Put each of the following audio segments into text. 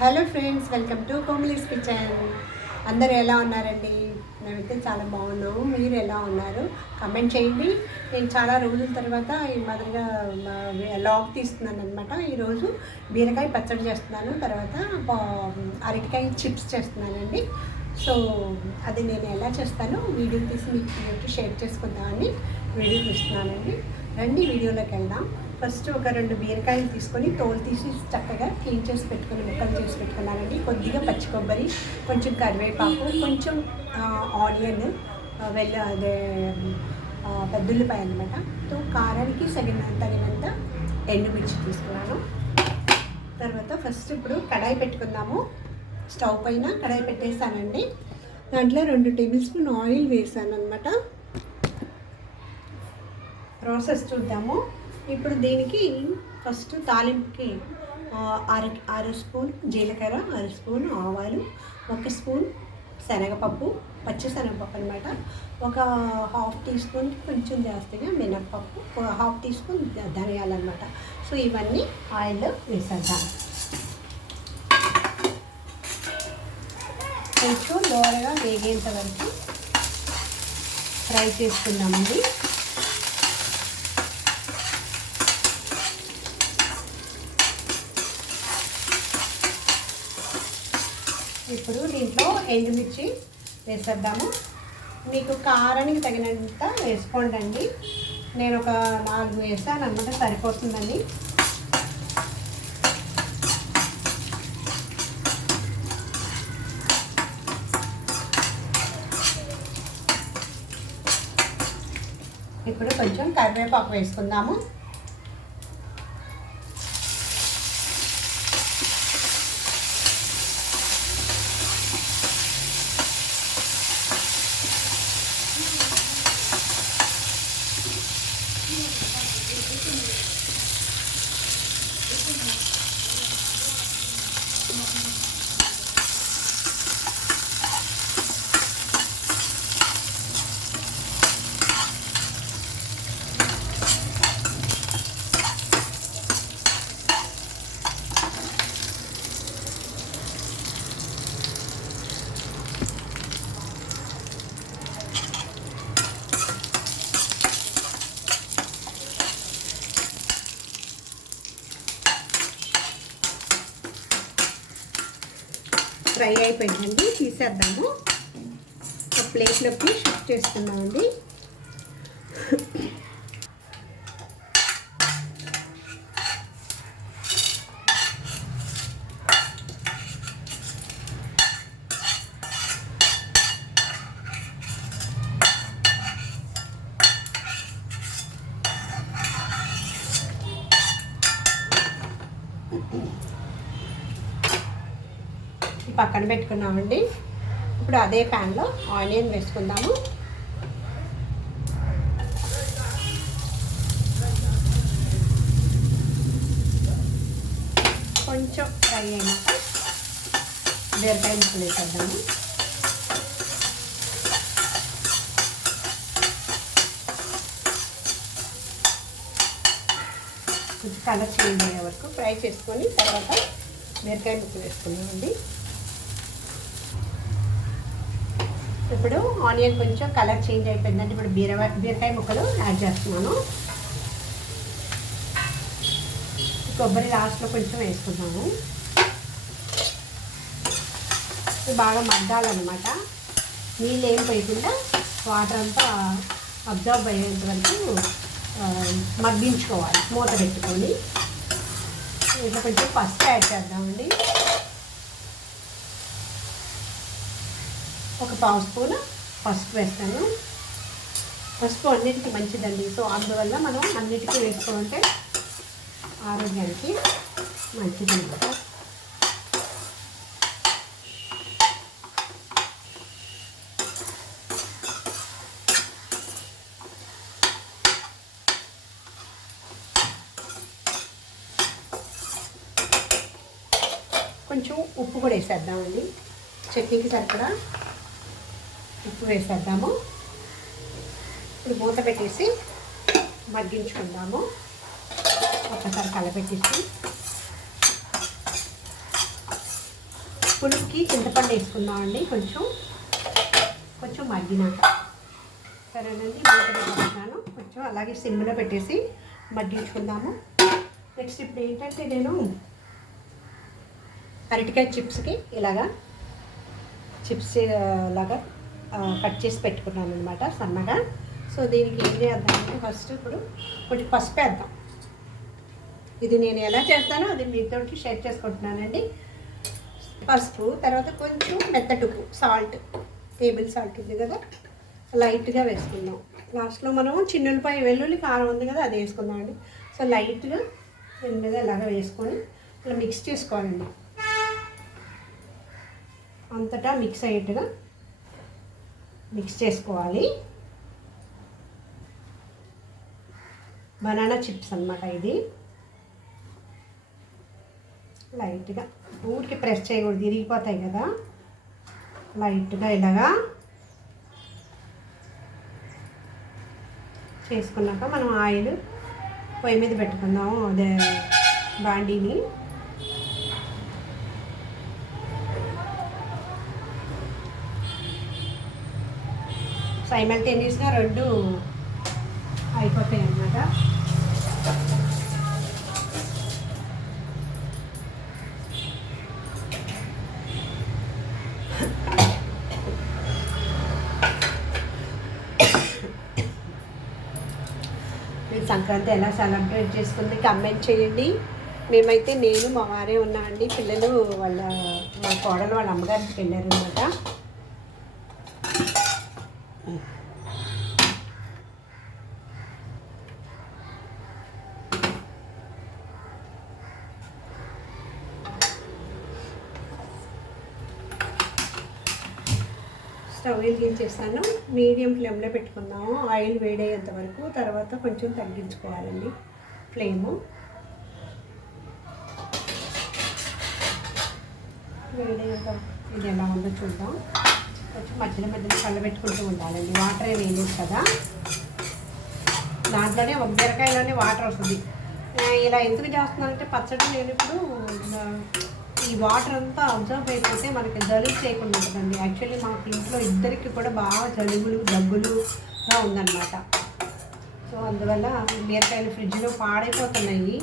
Hello friends, welcome to Komali's kitchen. అందరూ ఎలా ఉన్నారండి? మేమైతే చాలా బాగున్నాము. మీరు ఎలా ఉన్నారు? కమెంట్ చేయండి. నేను చాలా రోజుల తర్వాత ఈ మాదిరిగా లాగ్ తీస్తున్నాను అనమాట. ఈరోజు బీరకాయ పచ్చడి చేస్తున్నాను, తర్వాత అరటికాయ చిప్స్ చేస్తున్నానండి. సో అది నేను ఎలా చేస్తానో వీడియో తీసి మీకు షేర్ చేసుకుందామని వీడియో తీస్తున్నానండి. రండి వీడియోలోకి వెళ్దాం. ఫస్ట్ ఒక 2 బీరకాయలు తీసుకొని తోలు తీసి చక్కగా క్లీన్ చేసి పెట్టుకొని ముక్కలు చేసి పెట్టుకున్నానండి. కొద్దిగా పచ్చి కొబ్బరి, కొంచెం కరివేపాకు, కొంచెం ఆనియన్, అదే పెద్దుల్లిపాయ అనమాట. సో కారానికి తగినంత ఎండుమిర్చి తీసుకున్నాను. తర్వాత ఫస్ట్ ఇప్పుడు కడాయి పెట్టుకుందాము. స్టవ్ పైన కడాయి పెట్టేసానండి. దాంట్లో 2 టేబుల్ స్పూన్ ఆయిల్ వేసాను అనమాట. ప్రాసెస్ చూద్దాము. ఇప్పుడు దీనికి ఫస్ట్ తాలింపుకి అర స్పూన్ జీలకర్ర, అర స్పూన్ ఆవాలు, 1 స్పూన్ శనగపప్పు, పచ్చిశనగపప్పు అనమాట, ఒక 1/2 టీ స్పూన్కి కొంచెం జాస్తిగా మినప్పప్పు, 1/2 టీ స్పూన్ ధనియాలు అనమాట. సో ఇవన్నీ ఆయిల్లో వేసేద్దాం. కొంచెం దోరగా వేగేంత వరకు ఫ్రై చేసుకుందామండి. ఇప్పుడు దీంట్లో ఎండుమిర్చి వేసేద్దాము. మీకు కారానికి తగినంత వేసుకోండి. నేను ఒక 4 వేసాను అనమాట, సరిపోతుందండి. ఇప్పుడు కొంచెం కరివేపాకు వేసుకుందాము. ఫ్రై అయిపోయిందండి, తీసేద్దాము. ఒక ప్లేట్లోకి షిఫ్ట్ చేసుకుందామండి. పక్కన పెట్టుకున్నామండి. ఇప్పుడు అదే ప్యాన్లో ఆనియన్ వేసుకుందాము. కొంచెం ఫ్రై అయినాక బీరకాయ ముక్కలు వేసేద్దాము. కొంచెం కలర్ చేంజ్ అయ్యే వరకు ఫ్రై చేసుకొని తర్వాత బీరకాయ ముక్కలు వేసుకుందామండి. ఇప్పుడు ఆనియన్ కొంచెం కలర్ చేంజ్ అయిపోయిందంటే ఇప్పుడు బీరకాయ ముక్కలు యాడ్ చేస్తున్నాను. కొబ్బరి లాస్ట్లో కొంచెం వేసుకున్నాము. బాగా మగ్గాలన్నమాట. నీళ్ళు ఏం పోయకుండా వాటర్ అంతా అబ్జర్వ్ అయ్యేంత వరకు మగ్గించుకోవాలి మూత పెట్టుకొని. ఇట్లా కొంచెం పసుపు యాడ్ చేద్దామండి. ఒక 1/2 స్పూన్ పసుపు వేస్తాను. పసుపు అన్నిటికీ మంచిదండి. సో అందువల్ల మనం అన్నిటికీ వేసుకుంటే ఆరోగ్యానికి మంచిదన్నమాట. కొంచెం ఉప్పు కూడా వేసేద్దామండి. చట్నీకి సరిపడా ఉప్పు వేసేద్దాము. ఇప్పుడు మూత పెట్టేసి మగ్గించుకుందాము. ఒకసారి కలపెట్టేసి పులుపుకి చింతపండు వేసుకుందామండి. కొంచెం మగ్గినాక సరేనండి. వేసుకున్నాను కొంచెం అలాగే సిమ్లో పెట్టేసి మగ్గించుకుందాము. నెక్స్ట్ ఇప్పుడు ఏంటంటే నేను అరటికాయ చిప్స్కి ఇలాగా చిప్స్ లాగా కట్ చేసి పెట్టుకున్నాను అనమాట సన్నగా. సో దీనికి ఏం చేద్దామంటే ఫస్ట్ ఇప్పుడు కొంచెం పసుపు వేద్దాం. ఇది నేను ఎలా చేస్తానో అది మీతో షేర్ చేసుకుంటున్నానండి. పసుపు, తర్వాత కొంచెం మెత్తటుకు సాల్ట్, టేబుల్ సాల్ట్ ఉంది కదా, లైట్గా వేసుకుందాం. లాస్ట్లో మనం చిన్నులపై వెల్లుల్లి కారం ఉంది కదా అది వేసుకుందాం అండి. సో లైట్గా దీని మీద ఇలాగా వేసుకొని ఇలా మిక్స్ చేసుకోవాలండి. అంతటా మిక్స్ అయ్యేట్టుగా మిక్స్ చేసుకోవాలి. బనానా చిప్స్ అన్నమాట ఇది. లైట్గా ఊరికి ప్రెస్ చేయకూడదు, ఇరిగిపోతాయి కదా. లైట్గా ఇలాగా చేసుకున్నాక మనం ఆయిల్ పొయ్యి మీద పెట్టుకుందాము, అదే బాండీని. సైమల్టేనియస్గా రెండు అయిపోతాయి అన్నమాట. మీరు సంక్రాంతి ఎలా సెలబ్రేట్ చేసుకుంది కామెంట్ చేయండి. మేమైతే నేను మా వారే ఉన్నా అండి. పిల్లలు మా కోడలు వాళ్ళ అమ్మగారికి వెళ్ళారు అనమాట. స్టవ్ వెలిగించేస్తాను. మీడియం ఫ్లేమ్లో పెట్టుకుందాము. ఆయిల్ వేడయ్యేంత వరకు, తర్వాత కొంచెం తగ్గించుకోవాలండి ఫ్లేము. వేడయ్యేంత ఇది ఎలా ఉందో చూద్దాం. కొంచెం మధ్యలో కళ్ళబెట్టుకుంటూ ఉండాలండి. వాటర్ ఏమి వేయలేదు కదా, దాంట్లోనే ఒక బీరకాయలోనే వాటర్ వస్తుంది. ఇలా ఎందుకు చేస్తున్నానంటే పచ్చడి నేను ఇప్పుడు ఈ వాటర్ అంతా అబ్జర్వ్ అయిపోతే మనకి జలుబు చేయకుండా ఉంటుందండి. యాక్చువల్లీ మాకు ఇంట్లో ఇద్దరికి కూడా బాగా జలుబులు దగ్గులుగా ఉందన్నమాట. సో అందువల్ల బీరకాయలు ఫ్రిడ్జ్లో పాడైపోతున్నాయి.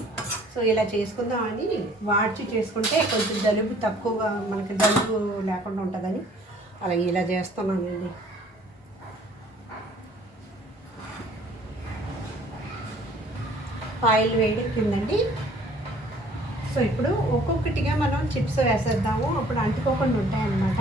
సో ఇలా చేసుకుందామని వాడ్చి చేసుకుంటే కొంచెం జలుబు తక్కువగా, మనకి జలుబు లేకుండా ఉంటుందని అలాగే ఇలా చేస్తున్నానండి. ఆయిల్ వేడెక్కిందండి. సో ఇప్పుడు ఒక్కొక్కటిగా మనం చిప్స్ వేసేద్దాము, అప్పుడు అంటుకోకుండా ఉంటాయన్నమాట.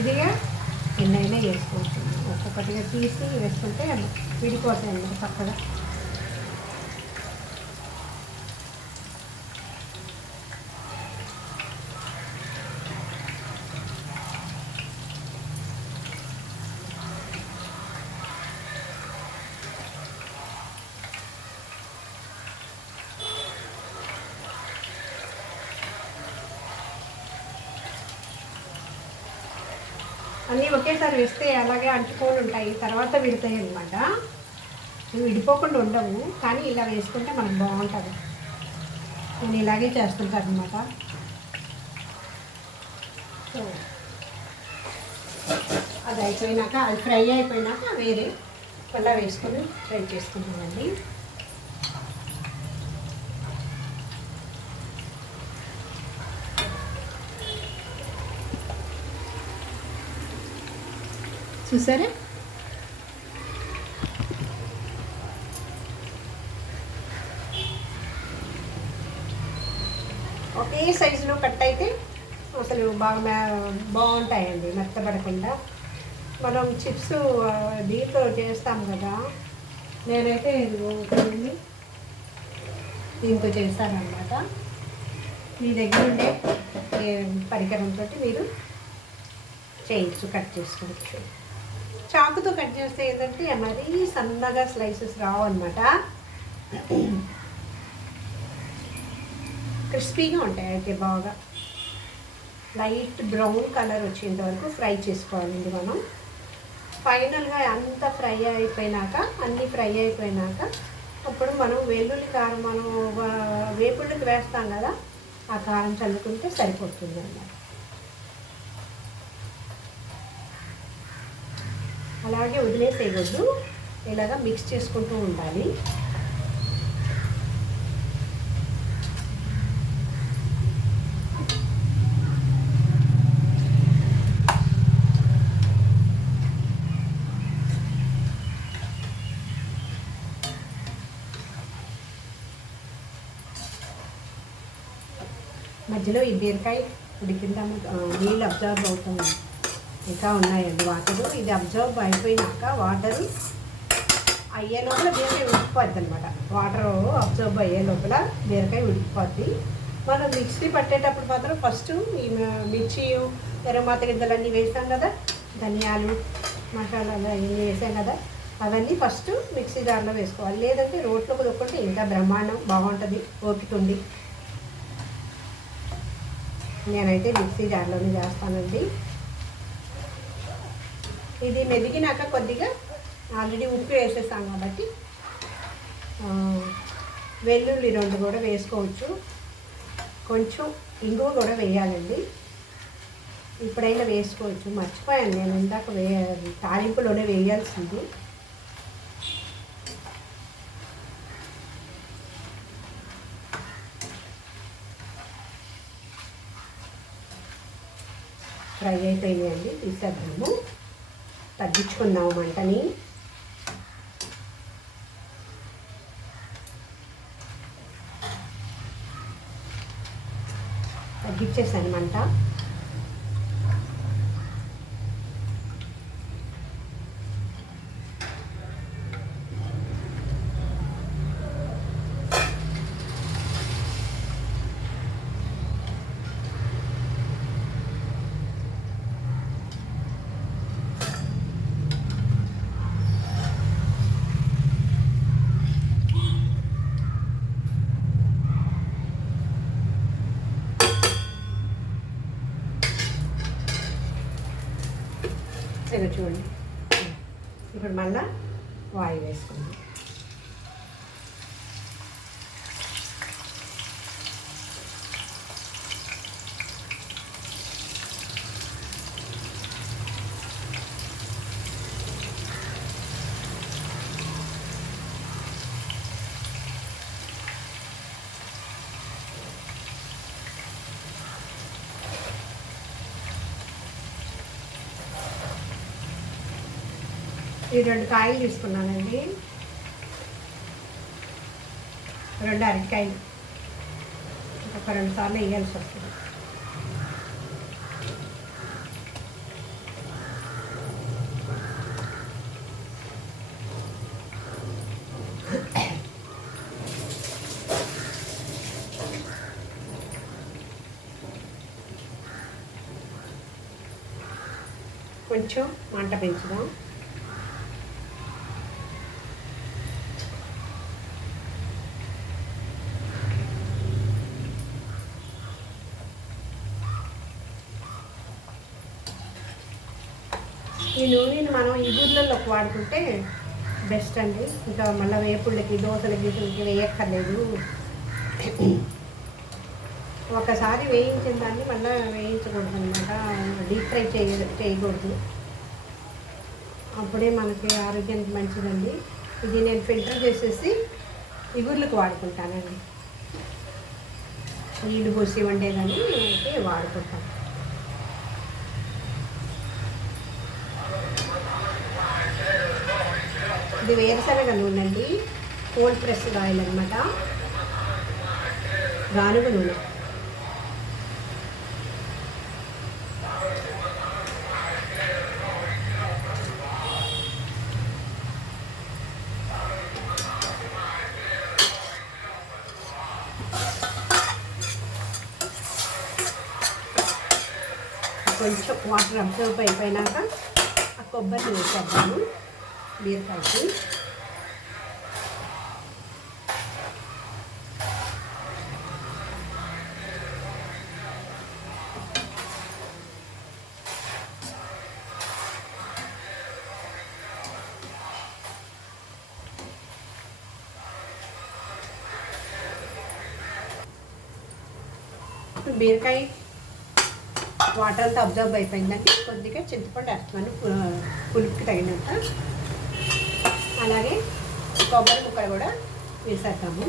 ఇదిగా ఎన్నైనా వేసుకోవచ్చు. ఒక్కొక్కటిగా తీసి వేసుకుంటే విడిపోతాయి అన్నమాట పక్కగా. అన్నీ ఒకేసారి వేస్తే అలాగే అంటుకొని ఉంటాయి, తర్వాత విడతాయి అన్నమాట. విడిపోకుండా ఉండవు, కానీ ఇలా వేసుకుంటే మనకు బాగుంటుంది. నేను ఇలాగే చేస్తుంటాను అనమాట. సో అది అయిపోయినాక, అది ఫ్రై అయిపోయినాక వేరే మళ్ళీ వేసుకొని ఫ్రై చేసుకుంటామండి. చూసారా, ఒకే సైజులో కట్ అయితే అసలు బాగా బాగుంటాయండి, మెత్తబడకుండా. మనం చిప్స్ దీంతో చేస్తాం కదా, నేనైతే దీంతో చేస్తానన్నమాట. మీ దగ్గర ఉండే పరికరంతో మీరు చేయొచ్చు, కట్ చేసుకోవచ్చు. చాకుతో కట్ చేస్తే ఏంటంటే మరీ సన్నగా స్లైసెస్ రావు అనమాట, క్రిస్పీగా ఉంటాయి. అయితే బాగా లైట్ బ్రౌన్ కలర్ వచ్చేంత వరకు ఫ్రై చేసుకోవాలండి మనం. ఫైనల్గా అంతా ఫ్రై అయిపోయినాక, అన్నీ ఫ్రై అయిపోయినాక అప్పుడు మనం వెల్లుల్లి కారం మనం వేపుళ్ళకి వేస్తాం కదా, ఆ కారం చల్లుకుంటే సరిపోతుంది అన్నమాట. అలాగే వదిలేసేయవద్దు, ఇలాగా మిక్స్ చేసుకుంటూ ఉండాలి. మధ్యలో ఈ బీరకాయ ఉడికింద నీళ్ళు అబ్జర్వ్ అవుతుంది, ఇంకా ఉన్నాయండి వాటరు. ఇది అబ్జర్వ్ అయిపోయినాక వాటరు అయ్యే లోపల బీరకాయ ఉడికిపోద్ది అనమాట. వాటర్ అబ్జర్వ్ అయ్యే లోపల బీరకాయ ఉడికిపోద్ది. మనం మిక్సీ పట్టేటప్పుడు మాత్రం ఫస్ట్ ఈ మిర్చి ఎర్రమాత గింజలన్నీ వేసాం కదా, ధనియాలు మసాలాలు అవన్నీ వేసాం కదా, అవన్నీ ఫస్ట్ మిక్సీ జార్లో వేసుకోవాలి. లేదంటే రోట్లో కొనుక్కుంటే ఇంకా బ్రహ్మాండం బాగుంటుంది, ఓపికండి. నేనైతే మిక్సీ జార్లోనే చేస్తానండి. ఇది మెదిగినాక కొద్దిగా ఆల్రెడీ ఉప్పు వేసేస్తాం కాబట్టి వెల్లుల్లి 2 కూడా వేసుకోవచ్చు. కొంచెం ఇంగువ కూడా వేయాలండి, ఇప్పుడైనా వేసుకోవచ్చు. మర్చిపోయాను నేను ఇందాక తాలింపులోనే వేయాల్సింది. ఫ్రై అయిపోయినాయండి, తీసేద్దాము. తగ్గించుకుందాము మంటని. తగ్గించేసాను మంట. ఇలా చూడండి, ఇప్పుడు మళ్ళీ వాయి వేసుకుందాం. ఈ 2 కాయలు తీసుకున్నానండి, 2 అరటికాయలు. ఒక 2 సార్లు వేయాల్సి వస్తుంది. కొంచెం మంట పెంచుదాం. ఈ నూనెని మనం ఇగుర్లలోకి వాడుకుంటే బెస్ట్ అండి. ఇంకా మళ్ళీ వేపుళ్ళకి, దోశలకి, గీసులకి వేయక్కర్లేదు. ఒకసారి వేయించిన దాన్ని మళ్ళీ వేయించకూడదు అనమాట, డీప్ ఫ్రై చేయకూడదు. అప్పుడే మనకి ఆరోగ్యానికి మంచిదండి. ఇది నేను ఫిల్టర్ చేసేసి ఇగుర్లకు వాడుకుంటానండి. నీళ్ళు పోసి వండేదాన్ని అయితే వాడుకుంటాను. ఇది వేరుశనగ నూనె అండి, కోల్డ్ ప్రెస్డ్ ఆయిల్ అనమాట, గానుగ నూనె. కొంచెం వాటర్ అబ్జర్వ్ అయిపోయినాక కొబ్బరిని వేసేద్దాము బీరకాయకి. బీరకాయ వాటర్ అంతా అబ్జర్వ్ అయిపోయిందండి. కొద్దిగా చింతపండు వేస్తున్నాను పులుపుకి తగినంత. అలాగే కొబ్బరి ముక్కలు కూడా వేసేద్దాము.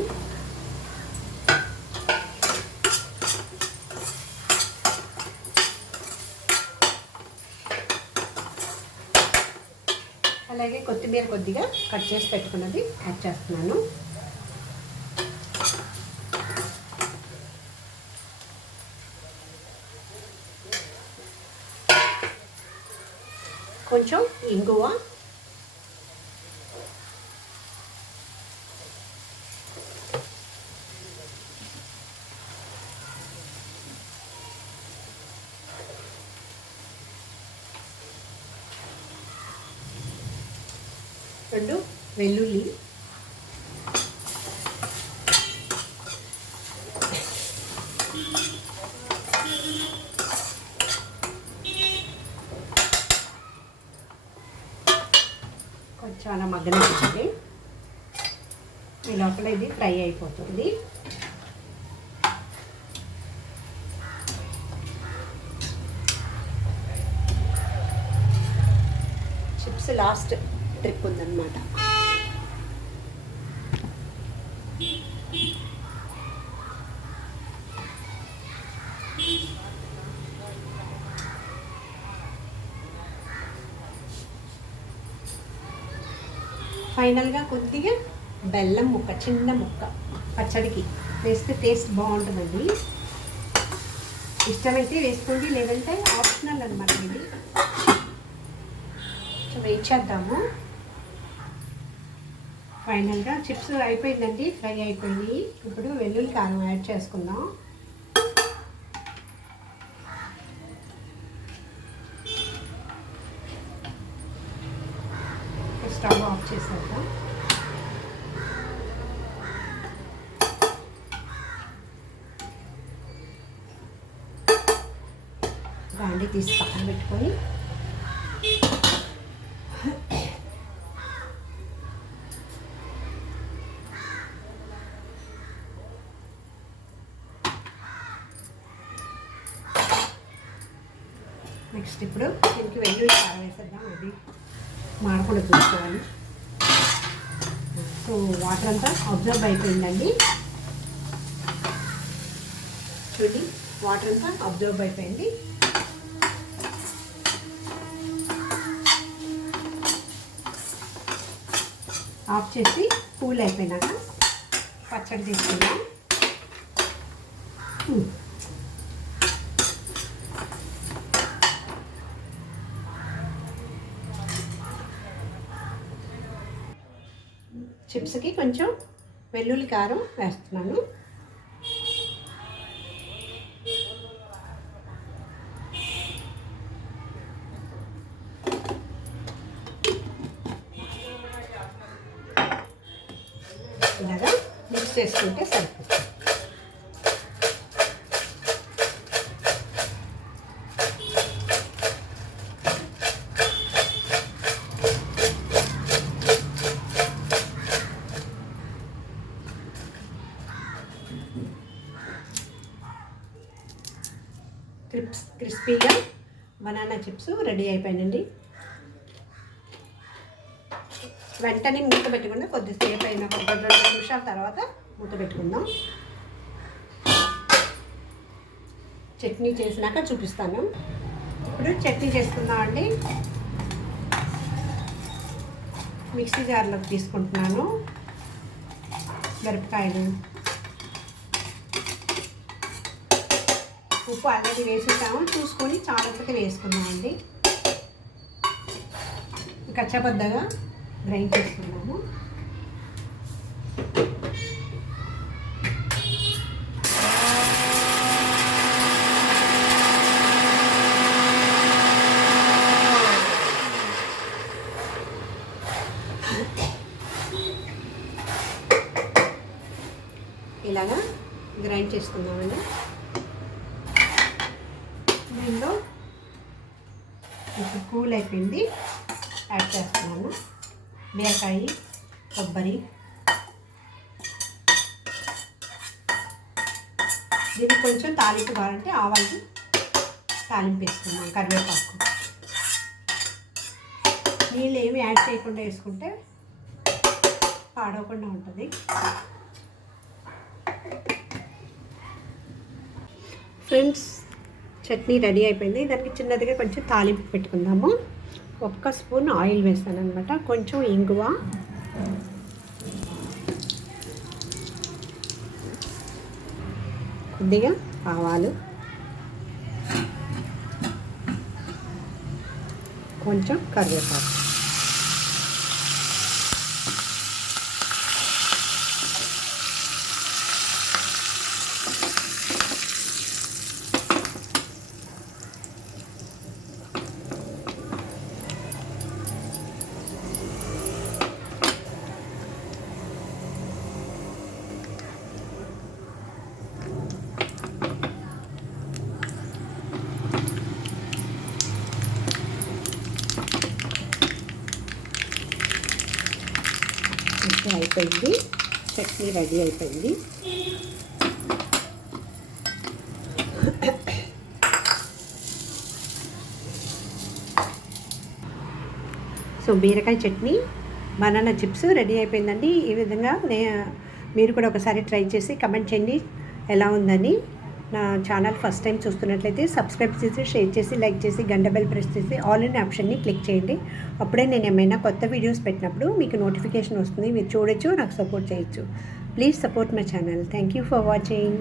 అలాగే కొత్తిమీర కొద్దిగా కట్ చేసి పెట్టుకున్నది యాడ్ చేస్తున్నాను. కొంచెం ఇంగువ, రెండు వెల్లుల్లి, కొంచెం అలా మగ్గనిచ్చింది. ఈ లోపల ఇది ఫ్రై అయిపోతుంది. చిప్స్ లాస్ట్ ట్రిప్ ఉందన్నమాట. ఫైనల్గా కొద్దిగా బెల్లం ముక్క, చిన్న ముక్క పచ్చడికి వేస్తే టేస్ట్ బాగుంటుందండి. ఇష్టమైతే వేసుకోండి, లేదంటే ఆప్షనల్ అనమాట. ఇది వెయిట్ చేద్దాము. ఫైనల్గా చిప్స్ అయిపోయిందండి, ఫ్రై అయిపోయింది. ఇప్పుడు వెల్లుల్లి కారం యాడ్ చేసుకుందాం. స్టవ్ ఆఫ్ చేసేద్దాం. బాండి తీసి పక్కన పెట్టుకొని నెక్స్ట్ ఇప్పుడు దీనికి వెల్లుల్లి కారం వేసేద్దాం. అది మాడకుండా చూసుకోవాలి. సో వాటర్ అంతా అబ్జర్వ్ అయిపోయిందండి. చూడండి, వాటర్ అంతా అబ్జర్వ్ అయిపోయింది. ఆఫ్ చేసి కూల్ అయిపోయినాక పచ్చడి తీసుకుందాం. చిప్స్కి కొంచెం వెల్లుల్లి కారం వేస్తున్నాను. ఇలాగా మిక్స్ చేసుకుంటే సరిపోతుంది. క్రిస్పీగా బనానా చిప్స్ రెడీ అయిపోయిందండి. వెంటనే మూత పెట్టుకుంటే కొద్దిసేపు అయినా ఒక 2 నిమిషాల తర్వాత మూత పెట్టుకుందాం. చట్నీ చేసినాక చూపిస్తాను. ఇప్పుడు చట్నీ చేసుకుందాం అండి. మిక్సీ జార్లోకి తీసుకుంటున్నాను. మిరపకాయలు, ఉప్పు ఆల్రెడీ వేసేసాము, చూసుకొని చాలంతగా వేసుకున్నామండి. కచ్చబద్దగా గ్రైండ్ చేసుకున్నాము. గ్రైండ్ చేసుకుందామండి. దీనిలో ఇప్పుడు కూల్ అయిపోయింది, యాడ్ చేస్తున్నాను బీరకాయ, కొబ్బరి. దీనికి కొంచెం తాలింపు కావాలంటే ఆవాలు తాలింపు వేసుకున్నాం, కరివేపాకు. నీళ్ళు ఏమి యాడ్ చేయకుండా వేసుకుంటే పాడవకుండా ఉంటుంది. ఫ్రెండ్స్, చట్నీ రెడీ అయిపోయింది. దానికి చిన్నదిగా కొంచెం తాలింపు పెట్టుకుందాము. 1 స్పూన్ ఆయిల్ వేస్తాను అనమాట, కొంచెం ఇంగువ, కొద్దిగా ఆవాలు, కొంచెం కరివేపాకు. అయిపోయింది, చట్నీ రెడీ అయిపోయింది. సో బీరకాయ చట్నీ, బనానా చిప్స్ రెడీ అయిపోయిందండి. ఈ విధంగా మీరు కూడా ఒకసారి ట్రై చేసి కమెంట్ చేయండి ఎలా ఉందని. నా ఛానల్ ఫస్ట్ టైం చూస్తున్నట్లయితే సబ్స్క్రైబ్ చేసి, షేర్ చేసి, లైక్ చేసి, గంట బెల్ ప్రెస్ చేసి ఆల్ ఇన్ ఆప్షన్ని క్లిక్ చేయండి. అప్పుడే నేను ఏమైనా కొత్త వీడియోస్ పెట్టినప్పుడు మీకు నోటిఫికేషన్ వస్తుంది, మీరు చూడొచ్చు, నాకు సపోర్ట్ చేయొచ్చు. Please support my channel. Thank you for watching.